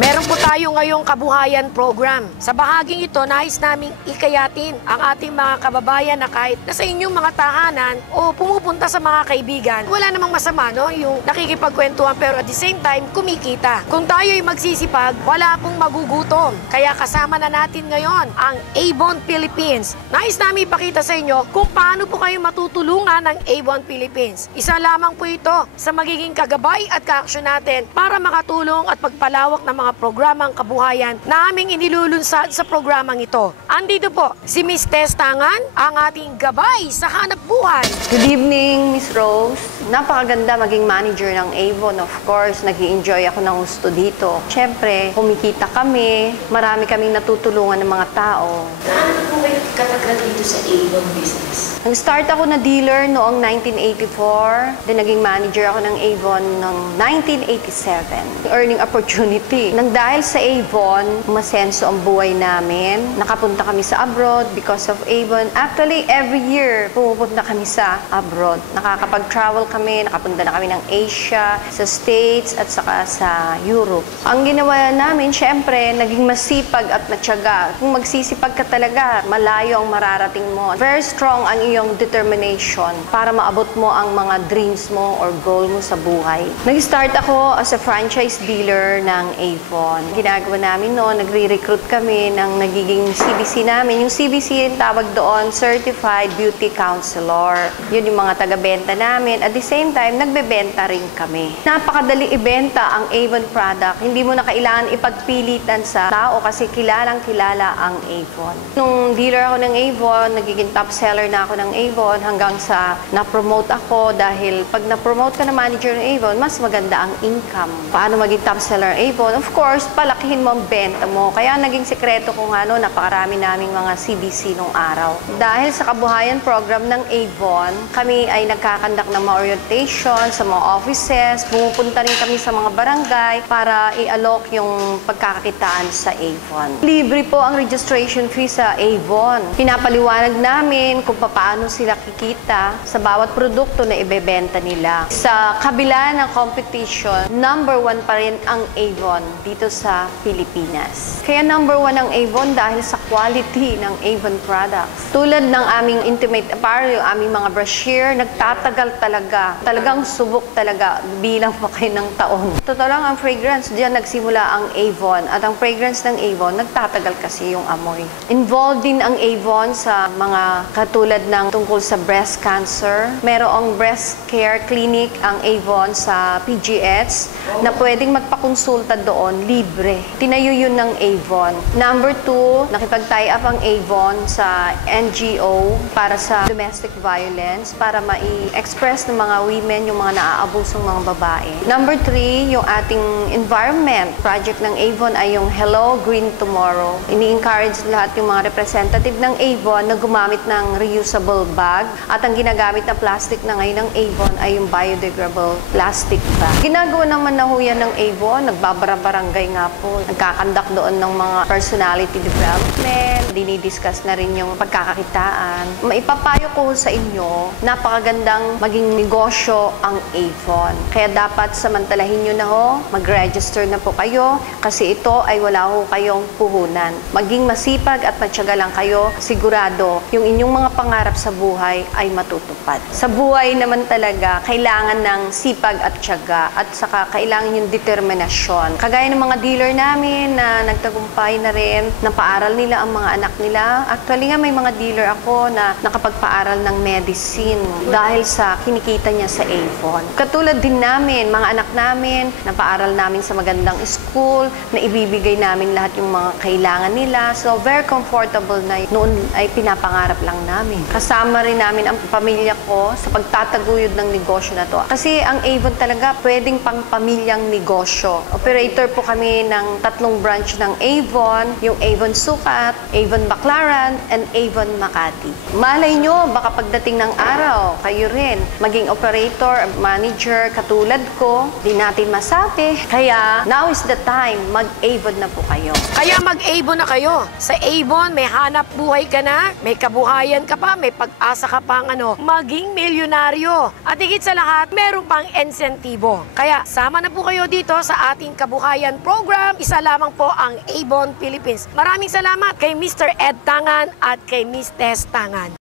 Meron po tayo ngayong kabuhayan program. Sa bahaging ito, nais naming ikayatin ang ating mga kababayan na kahit nasa inyong mga tahanan o pumupunta sa mga kaibigan, wala namang masama, no? Yung nakikipagkwentuhan pero at the same time, kumikita. Kung tayo'y magsisipag, wala pong magugutom. Kaya kasama na natin ngayon ang Avon Philippines. Nais namin ipakita sa inyo kung paano po kayo matutulungan ng Avon Philippines. Isa lamang po ito sa magiging kagabay at kaaksyon natin para makatulong at pagpalawak ng mga programang kabuhayan na aming inilulunsad sa programang ito. Andito po si Miss Tess Tangan, ang ating gabay sa hanap buhay. Good evening, Miss Rose. Napakaganda maging manager ng Avon. Of course, nag-i-enjoy ako ng gusto dito. Siyempre, kumikita kami, marami kaming natutulungan ng mga tao. Gaano po kayo katagal dito sa Avon business? Nag-start ako na dealer noong 1984. Then naging manager ako ng Avon noong 1987. Earning opportunity. Nang dahil sa Avon, umasenso ang buhay namin. Nakapunta kami sa abroad because of Avon. Actually, every year, pumupunta kami sa abroad. Nakakapag-travel kami, nakapunta na kami ng Asia, sa States, at saka sa Europe. Ang ginawa namin, syempre, naging masipag at matyaga. Kung magsisipag ka talaga, malayo ang mararating mo. Very strong ang iyong determination para maabot mo ang mga dreams mo or goal mo sa buhay. Nag-start ako as a franchise dealer ng Avon. Ginagawa namin noon, nagre-recruit kami ng nagiging CBC namin. Yung CBC yung tawag doon, Certified Beauty Counselor. Yun yung mga taga-benta namin. At the same time, nagbebenta rin kami. Napakadali ibenta ang Avon product. Hindi mo na kailangan ipagpilitan sa tao kasi kilalang-kilala ang Avon. Nung dealer ako ng Avon, nagiging top seller na ako ng Avon hanggang sa na-promote ako dahil pag na-promote ka na manager ng Avon, mas maganda ang income. Paano maging top seller ng Avon? Of course, palakihin mo ang benta mo. Kaya naging sekreto kung ano, napakarami naming mga CBC nung araw. Dahil sa kabuhayan program ng Avon, kami ay nagkakandak ng mga orientation sa mga offices, pumupunta rin kami sa mga barangay para i-alok yung pagkakakitaan sa Avon. Libre po ang registration fee sa Avon. Pinapaliwanag namin kung paano sila kikita sa bawat produkto na ibebenta nila. Sa kabila ng competition, #1 pa rin ang Avon dito sa Pilipinas. Kaya #1 ang Avon dahil sa quality ng Avon products. Tulad ng aming intimate apparel, yung aming mga brasier, nagtatagal talaga. Talagang subok talaga. Bilang pa kayo ng taon. Totoo lang ang fragrance, diyan nagsimula ang Avon. At ang fragrance ng Avon, nagtatagal kasi yung amoy. Involved din ang Avon sa mga katulad ng tungkol sa breast cancer. Merong breast care clinic ang Avon sa PGH na pwedeng magpakonsulta doon, libre. Tinayo yun ng Avon. #2, nakipag-tie up ang Avon sa NGO para sa domestic violence, para mai-express ng mga women yung mga naaabusong mga babae. #3, yung ating environment project ng Avon ay yung Hello Green Tomorrow. Ini-encourage lahat yung mga representative ng Avon na gumamit ng reusable bag at ang ginagamit na plastic na ngayon ng Avon ay yung biodegradable plastic bag. Ginagawa naman na huyan ng Avon, nagbabara-barangay nga po. Nagkakandak doon ng mga personality development, dinidiscuss na rin yung pagkakakitaan. Maipapayo ko sa inyo, napakagandang maging negosyo ang Avon. Kaya dapat samantalahin nyo na ho, mag-register na po kayo kasi ito ay wala ho kayong puhunan. Maging masipag at matyaga lang kayo, sigurado yung inyong mga pangarap sa buhay ay matutupad. Sa buhay naman talaga, kailangan ng sipag at tiyaga at saka kailangan yung determinasyon. Kagaya ng mga dealer namin na nagtagumpay na rin, napaaral nila ang mga anak nila. Actually nga may mga dealer ako na nakapagpaaral ng medicine dahil sa kinikita niya sa Avon. Katulad din namin, mga anak namin, napaaral namin sa magandang school, na ibibigay namin lahat yung mga kailangan nila. So very comfortable na noon ay pinapangarap lang namin. Kasama rin namin ang pamilya ko sa pagtataguyod ng negosyo na to. Kasi ang Avon talaga pwedeng pang pamilyang negosyo. Operator po kami ng 3 branch ng Avon, yung Avon Sukat, Avon Baclaran, and Avon Makati. Malay nyo, baka pagdating ng araw, kayo rin maging operator, manager, katulad ko, di natin masabi. Kaya, now is the time, mag-Avon na po kayo. Kaya mag-Avon na kayo. Sa Avon, may hanap buhay buhay ka na, may kabuhayan ka pa, may pag-asa ka pang maging milyonaryo. At higit sa lahat, meron pang insentibo. Kaya sama na po kayo dito sa ating kabuhayan program. Isa lamang po ang Avon Philippines. Maraming salamat kay Mr. Ed Tangan at kay Miss Tess Tangan.